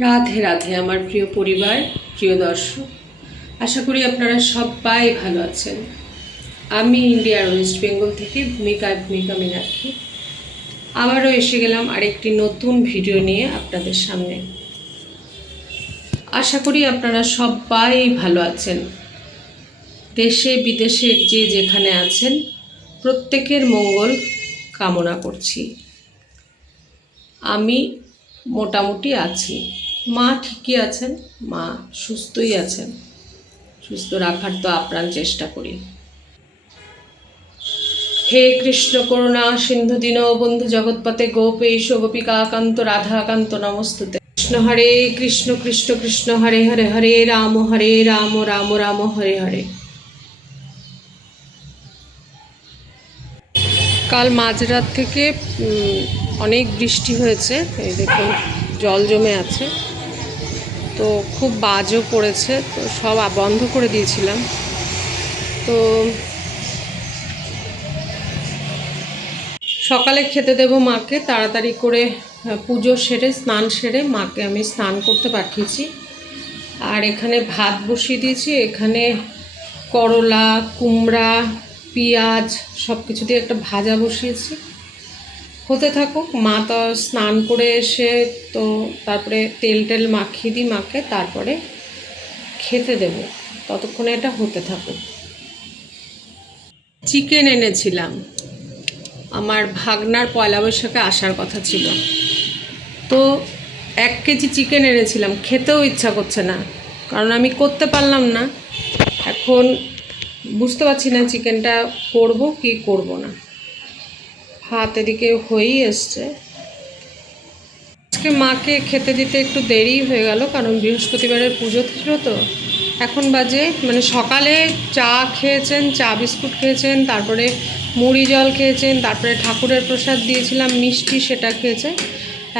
রাধে রাধে আমার প্রিয় পরিবার, প্রিয় দর্শক। আশা করি আপনারা সবাই ভালো আছেন। আমি ইন্ডিয়ার ওয়েস্ট বেঙ্গল থেকে ভূমিকায় ভূমিকা মীনাক্ষী। আবারও এসে গেলাম আরেকটি নতুন ভিডিও নিয়ে আপনাদের সামনে। আশা করি আপনারা সবাই ভালো আছেন। দেশে, বিদেশে, যে যেখানে আছেন, প্রত্যেকের মঙ্গল কামনা করছি। আমি মোটামুটি আছি। মা ঠিকই আছেন, মা সুস্থই আছেন। সুস্থ রাখার তো আপ্রাণ চেষ্টা করি। হে কৃষ্ণ করুণা, সিন্ধু দীন বন্ধু জগৎপতে গোপেশ রাধা আকান্ত নমস্তুতে। কৃষ্ণ হরে কৃষ্ণ কৃষ্ণ কৃষ্ণ, হরে হরে হরে রাম হরে রাম রাম রাম, হরে হরে। কাল মাঝরাত থেকে অনেক বৃষ্টি হয়েছে, এই দেখুন, জল জমে আছে। তো খুব বাজও পড়েছে, তো সব বন্ধ করে দিয়েছিলাম। তো সকালে খেতে দেবো মাকে, তাড়াতাড়ি করে পুজো সেরে, স্নান সেরে মাকে আমি স্নান করতে পাঠিয়েছি। আর এখানে ভাত বসিয়ে দিয়েছি, এখানে করলা, কুমড়া, পেঁয়াজ সব কিছু দিয়ে একটা ভাজা বসিয়েছি। হতে থাকুক, মা তো স্নান করে এসে তো তারপরে তেল টেল মাখিয়ে দিই মাকে, তারপরে খেতে দেব। ততক্ষণে এটা হতে থাকুক। চিকেন এনেছিলাম। আমার ভাগনার পয়লা বৈশাখে আসার কথা ছিল। তো এক কেজি চিকেন এনেছিলাম। খেতেও ইচ্ছা করছে না। কারণ আমি করতে পারলাম না। এখন বুঝতে পারছি না চিকেনটা করব কি করব না। ভাত এদিকে হয়েই এসছে। আজকে মাকে খেতে দিতে একটু দেরি হয়ে গেল, কারণ বৃহস্পতিবারের পুজো ছিল তো। এখন বাজে মানে সকালে চা খেয়েছেন, চা বিস্কুট খেয়েছেন, তারপরে মুড়ি জল খেয়েছেন, তারপরে ঠাকুরের প্রসাদ দিয়েছিলাম, মিষ্টি সেটা খেয়েছে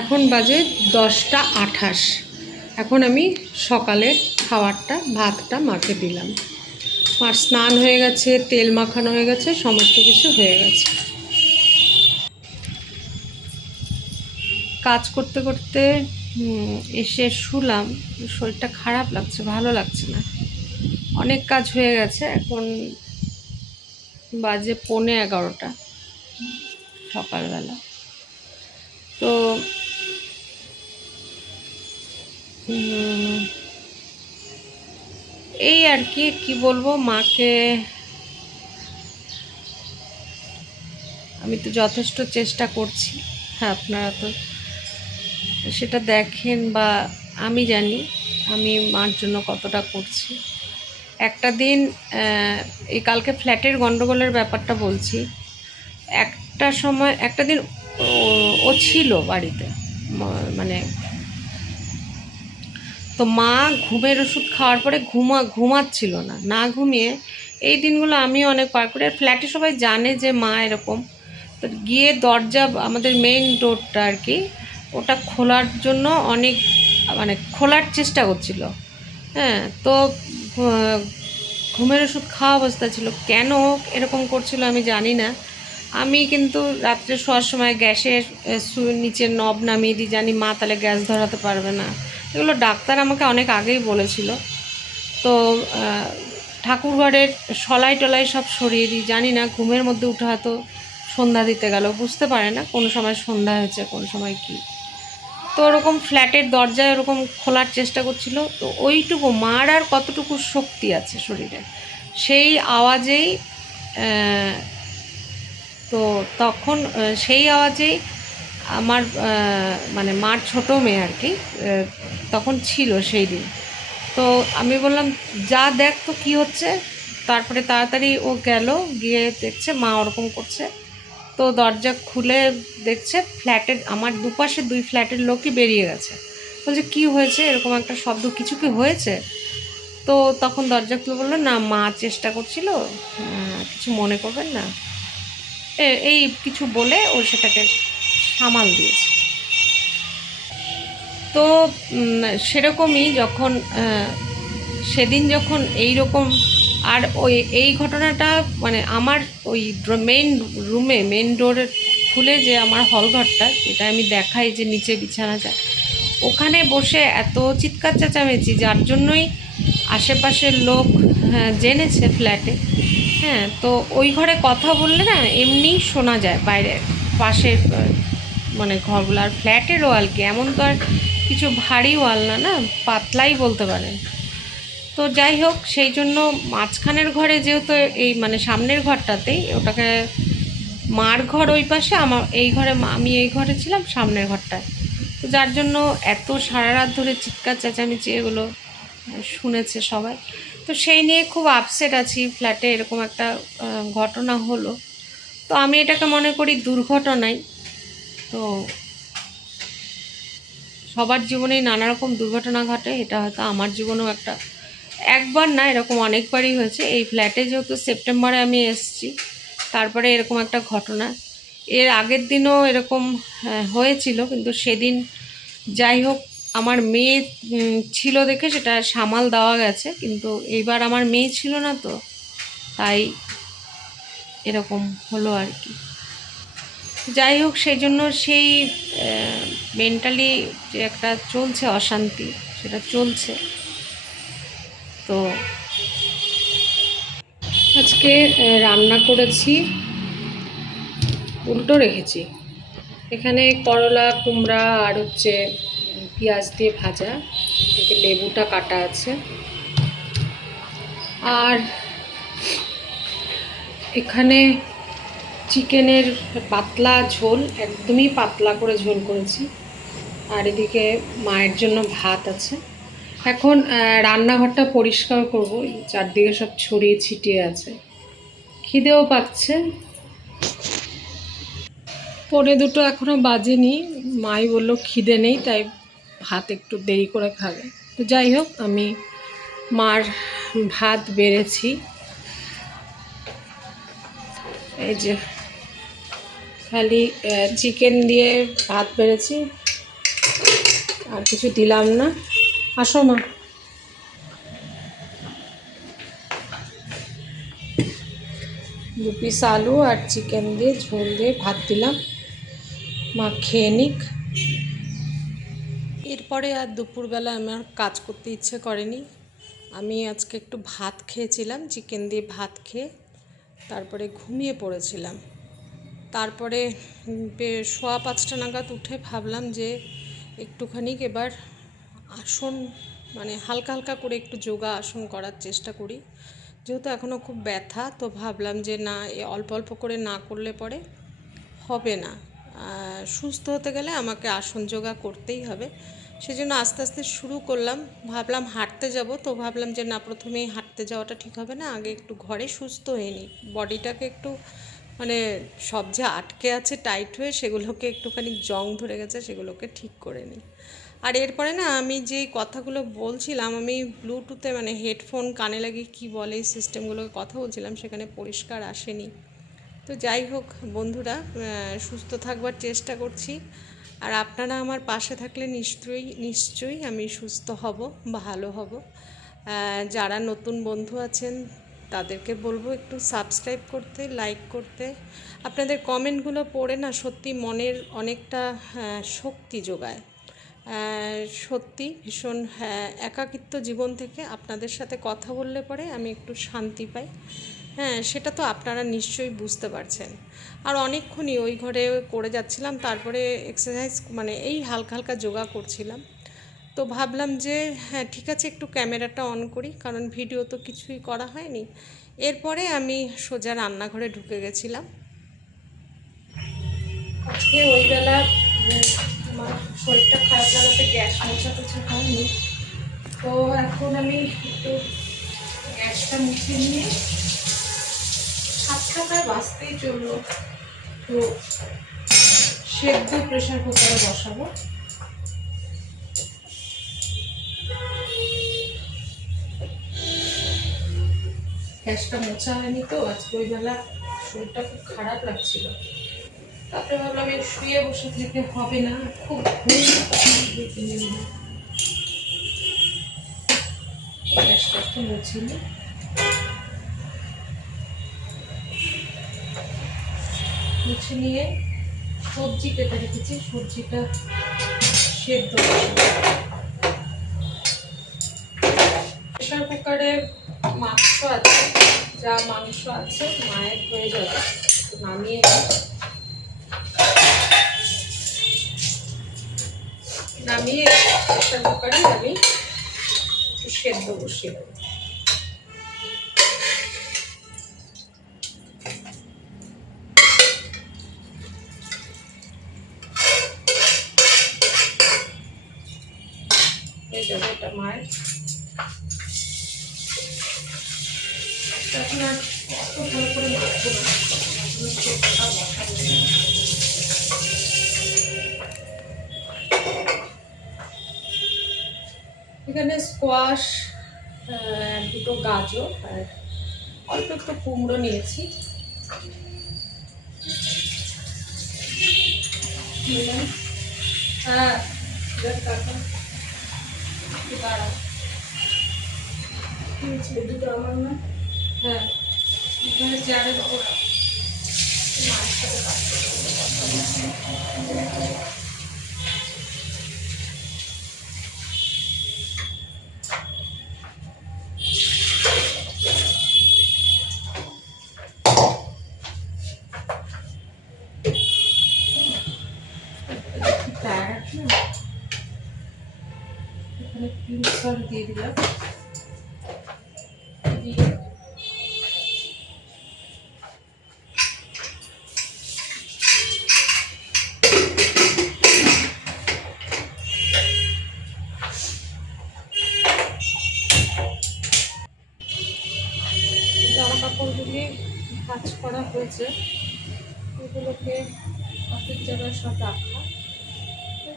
এখন বাজে দশটা আঠাশ। এখন আমি সকালের খাবারটা, ভাতটা মাকে দিলাম। আর স্নান হয়ে গেছে, তেল মাখানো হয়ে গেছে, সমস্ত কিছু হয়ে গেছে। কাজ করতে করতে এসে শুলাম, শরীরটা খারাপ লাগছে, ভালো লাগছে না। অনেক কাজ হয়ে গেছে, এখন বাজে পৌনে এগারোটা সকালবেলা। তো এই আর কি কি বলব, মাকে আমি তো যথেষ্ট চেষ্টা করছি। হ্যাঁ আপনারা তো সেটা দেখেন বা আমি জানি, আমি মার জন্য কতটা করছি। একটা দিন এই কালকে ফ্ল্যাটের গণ্ডগোলের ব্যাপারটা বলছি, একটা সময়, একটা দিন ও- ছিল বাড়িতে মানে তো মা ঘুমের ওষুধ খাওয়ার পরে ঘুমা, ঘুমাচ্ছিল না না ঘুমিয়ে এই দিনগুলো আমি অনেক পার করি। আর ফ্ল্যাটে সবাই জানে যে মা এরকম। তো গিয়ে দরজা, আমাদের মেইন ডোরটা আর কি ওটা খোলার জন্য অনেক মানে খোলার চেষ্টা করছিল। হ্যাঁ তো ঘুমের ওষুধ খাওয়া অবস্থা ছিল। কেন এরকম করছিল আমি জানি না। আমি কিন্তু রাত্রে শোয়ার সময় গ্যাসের নিচে নব নামিয়ে দিই, জানি মা তাহলে গ্যাস ধরাতে পারবে না। এগুলো ডাক্তার আমাকে অনেক আগেই বলেছিল। তো ঠাকুরঘরের সলাই টলাই সব সরিয়ে দিই। জানি না ঘুমের মধ্যে উঠে হয়তো সন্ধ্যা দিতে গেল, বুঝতে পারে না কোন সময় সন্ধ্যা হয়েছে, কোন সময় কি। তো ওরকম ফ্ল্যাটের দরজায় ওরকম খোলার চেষ্টা করছিল। তো ওইটুকু মার আর কতটুকু শক্তি আছে শরীরে, সেই আওয়াজেই তো তখন সেই আওয়াজেই আমার মানে মার ছোটো মেয়ে আর কি তখন ছিল সেই দিন। তো আমি বললাম, যা দেখ তো কী হচ্ছে। তারপরে তাড়াতাড়ি ও গেল, গিয়ে দেখছে মা ওরকম করছে। তো দরজা খুলে দেখছে ফ্ল্যাটের, আমার দুপাশে দুই ফ্ল্যাটের লোকই বেরিয়ে গেছে। বলছে, কি হয়েছে? এরকম একটা শব্দ কিছু কি হয়েছে? তো তখন দরজা খুলে বলল, না, মা চেষ্টা করছিল কিছু মনে করবেন না। এই কিছু বলে ও সেটাকে সামাল দিয়েছে। তো সেরকমই যখন সেদিন যখন এই রকম আর ওই এই ঘটনাটা মানে আমার ওই মেন রুমে মেন ডোরে খুলে যে আমার হলঘরটা যেটা আমি দেখাই যে নিচে বিছানা যায় ওখানে বসে এত চিৎকার চেঁচামেচি যার জন্যই আশেপাশের লোক হ্যাঁ, জেনেছে ফ্ল্যাটে হ্যাঁ তো ওই ঘরে কথা বললে না এমনিই শোনা যায় বাইরে পাশের মানে ঘরগুলো আর ফ্ল্যাটের ওয়াল কি এমন তো আর কিছু ভারী ওয়াল না না পাতলাই বলতে পারেন। তো যাই হোক, সেই জন্য মাঝখানের ঘরে যেহেতু এই মানে সামনের ঘরটাতেই, ওটাকে মার ঘর ওই পাশে, আমার এই ঘরে আমি এই ঘরে ছিলাম সামনের ঘরটায়। তো যার জন্য এত সারা রাত ধরে চিৎকার, চেঁচামেচি এগুলো শুনেছে সবাই। তো সেই নিয়ে খুব আপসেট আছি ফ্ল্যাটে এরকম একটা ঘটনা হলো। তো আমি এটাকে মনে করি দুর্ঘটনাই। তো সবার জীবনেই নানা রকম দুর্ঘটনা ঘটে, এটা হয়তো আমার জীবনেও একটা একবার না এরকম অনেকবারই হয়েছে। এই ফ্ল্যাটে যেহেতু সেপ্টেম্বরে আমি এসেছি তারপরে এরকম একটা ঘটনা। এর আগের দিনও এরকম আহ, হয়েছিল কিন্তু সেদিন যাই হোক আমার মেয়ে ছিল দেখে সেটা সামাল দেওয়া গেছে কিন্তু এইবার আমার মেয়ে ছিল না তো তাই এরকম হলো আর কি। যাই হোক সেই জন্য সেই মেন্টালি যে একটা চলছে অশান্তি সেটা চলছে। তো আজকে রান্না করেছি উল্টো রেখেছি। এখানে করলা, কুমড়া আর হচ্ছে পেঁয়াজ দিয়ে ভাজা এতে লেবুটা কাটা আছে। আর এখানে চিকেনের পাতলা ঝোল, একদমই পাতলা করে ঝোল করেছি। আর এদিকে মায়ের জন্য ভাত আছে। এখন রান্নাঘরটা পরিষ্কার করব। চারদিকে সব ছড়িয়ে ছিটিয়ে আছে। খিদেও পাচ্ছে। পরে দুটো এখনও বাজেনি। মাই বলল খিদে নেই, তাই ভাত একটু দেরি করে খাবে। তো যাই হোক, আমি মার ভাত বেড়েছি। এই যে খালি চিকেন দিয়ে ভাত বেড়েছি। আর কিছু দিলাম না। আসো মা দু পিস আলু আর চিকেন দিয়ে ঝোল দিয়ে ভাত দিলাম। মা খেয়ে নিক। এরপরে আর দুপুরবেলা আমার কাজ করতে ইচ্ছে করেনি। আমি আজকে একটু ভাত খেয়েছিলাম চিকেন দিয়ে ভাত খেয়ে তারপরে ঘুমিয়ে পড়েছিলাম। তারপরে সোয়া পাঁচটা নাগাদ উঠে ভাবলাম যে একটুখানি এবার আসন মানে হালকা হালকা করে একটু যোগা আসন করার চেষ্টা করি। যেহেতু এখনও খুব ব্যথা, তো ভাবলাম যে না, এ অল্প অল্প করে না করলে পরে হবে না। সুস্থ হতে গেলে আমাকে আসন যোগা করতেই হবে। সেজন্য আস্তে আস্তে শুরু করলাম। ভাবলাম হাঁটতে যাব, তো ভাবলাম যে না, প্রথমেই হাঁটতে যাওয়াটা ঠিক হবে না, আগে একটু ঘরে সুস্থ হয়ে নিই। বডিটাকে একটু মানে সব যে আটকে আছে, টাইট হয়ে, সেগুলোকে একটুখানি জং ধরে গেছে, সেগুলোকে ঠিক করে নিই। আর এরপরে না আমি যেই কথাগুলো বলছিলাম, আমি ব্লুটুথে মানে হেডফোন কানে লাগিয়ে কী বলে এই সিস্টেমগুলোকে কথা বলছিলাম, সেখানে পরিষ্কার আসেনি। তো যাই হোক বন্ধুরা সুস্থ থাকবার চেষ্টা করছি। আর আপনারা আমার পাশে থাকলে নিশ্চয়ই নিশ্চয়ই আমি সুস্থ হব, ভালো হব। যারা নতুন বন্ধু আছেন, তাদেরকে বলব একটু সাবস্ক্রাইব করতে লাইক করতে। আপনাদের কমেন্টগুলো পড়ে না সত্যি মনের অনেকটা শক্তি যোগায়। সত্যি ভীষণ হ্যাঁ, একাকিত্ব জীবন থেকে আপনাদের সাথে কথা বললে পরে আমি একটু শান্তি পাই। হ্যাঁ সেটা তো আপনারা নিশ্চয়ই বুঝতে পারছেন। আর অনেকক্ষণই ওই ঘরে করে যাচ্ছিলাম তারপরে এক্সারসাইজ মানে এই হালকা হালকা যোগা করছিলাম। তো ভাবলাম যে হ্যাঁ ঠিক আছে একটু ক্যামেরাটা অন করি কারণ ভিডিও তো কিছুই করা হয়নি। এরপরে আমি সোজা রান্নাঘরে ঢুকে গেছিলাম। আজকে ওই বেলা উম, আমার শরীরটা খারাপ লাগাতে গ্যাস মোছা টোছা হয়নি। তো এখন আমি একটু গ্যাসটা মুছে নিয়ে প্রায় বাঁচতেই চলল। তো সেদ্ধ প্রেশার কুকারে বসাবো। গ্যাসটা মোছা হয়নি তো, আজকে ওই বেলা শরীরটা খুব খারাপ লাগছিল। তারপরে ভাবলাম এই শুয়ে বসে থেকে হবে না, খুব ঘুম গ্যাসটা একটু মুছে নিই মুছে নিয়ে সবজি কেটে রেখেছি, সবজিটা সেদ্ধ প্রেশার কুকারে মাংস আছে, যা মাংস আছে, মায়ের হয়ে যাবে নামিয়ে নামিয়ে প্রেশার কুকারে আমি একটু সেদ্ধ বসিয়ে দেবো হয়ে যাবে এটা মায়ের এখন আর অত ভালো করে মাখবো না এখন স্কোয়াশ দুটো গাজর আর অল্প একটু কুমড়ো নিয়েছি। হ্যাঁ দাঁড়াও। দুটো আমার না? হ্যাঁ এখানে রাখ। মায়ের সাথে কাজ করব। একটু tired না? এখানে সল্ট দিয়ে দিলাম। ভাঁজ করা হয়েছে। এগুলোকে অফিস জায়গায় সব রাখা।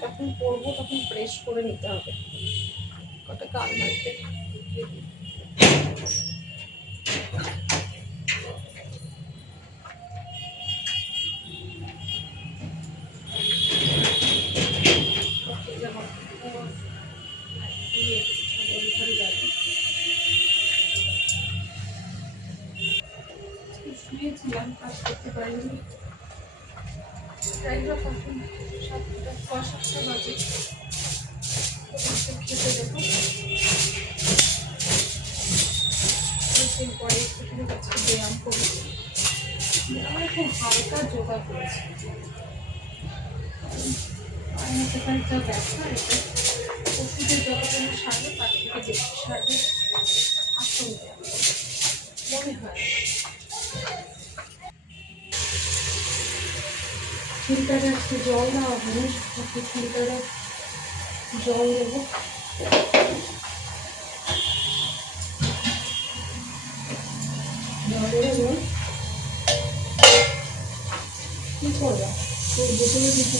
যখন পরবো তখন প্রেস করে নিতে হবে। কটাকে আলমারিতে সব শুয়েছিলাম কাজ করতে পারিনি। এখন সাতটা সোয়া বাজে। ব্যায়াম করেছি আমার খুব হালকা যোগা করেছি পায়ের ব্যথা এটা ওষুধের যতক্ষণ সারবে তার থেকে বেশি সারবে হয় ফিল্টারে আজকে জল দেওয়া আজকে ফিল্টারে জল দেবো। জল দেবো কী করব? তোর বোতলে কিছু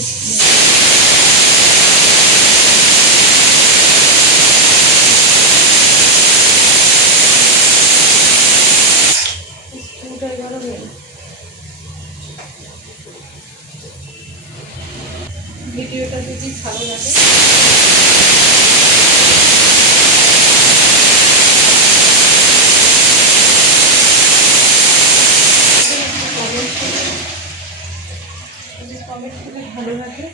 স্ক্রুটা এবারও নেই ভিডিওটা যদি ভালো লাগে কমেন্ট করে যদি কমেন্ট করে ভালো লাগে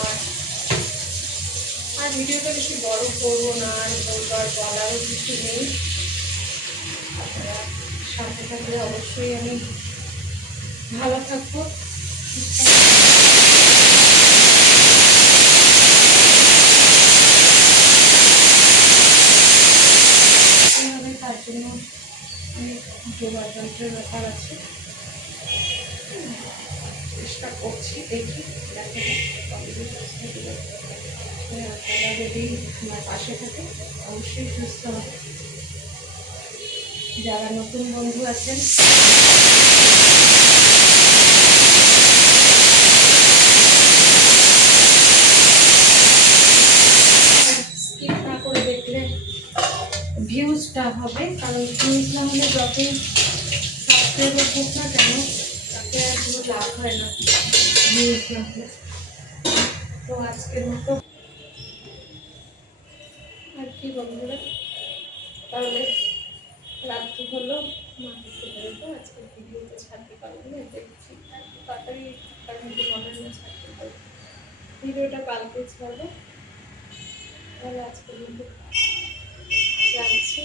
আর আর ভিডিওটা বেশি বড় করব না বলবার বলারও কিছু নেই। আপনারা সাথে থাকলে অবশ্যই আমি ভালো থাকব তার জন্য অনেক যোগার যন্ত্রের ব্যাপার আছে। চেষ্টা করছি দেখি, দেখা আপনারা যদি আমার পাশে থাকে অবশ্যই সুস্থ হবে যারা নতুন বন্ধু আছেন স্কিপ না করে দেখলে ভিউজটা হবে কারণ ভিউজ না হলে যতই সাবস্ক্রাইবার হোক না কেন তাতে আর কোনো লাভ হয় না ভিউজ না হলে তো আজকের মতো। আর কি বন্ধুরা তাহলে রাত্রি হলো যাব আজকের ভিডিওটা ছাড়তে পারব না, দেখছি। তাড়াতাড়ি তার মধ্যে মনে হয় ছাড়তে পারব। ভিডিওটা কালকে ছাড়বো। তাহলে আজকে কিন্তু জানছি।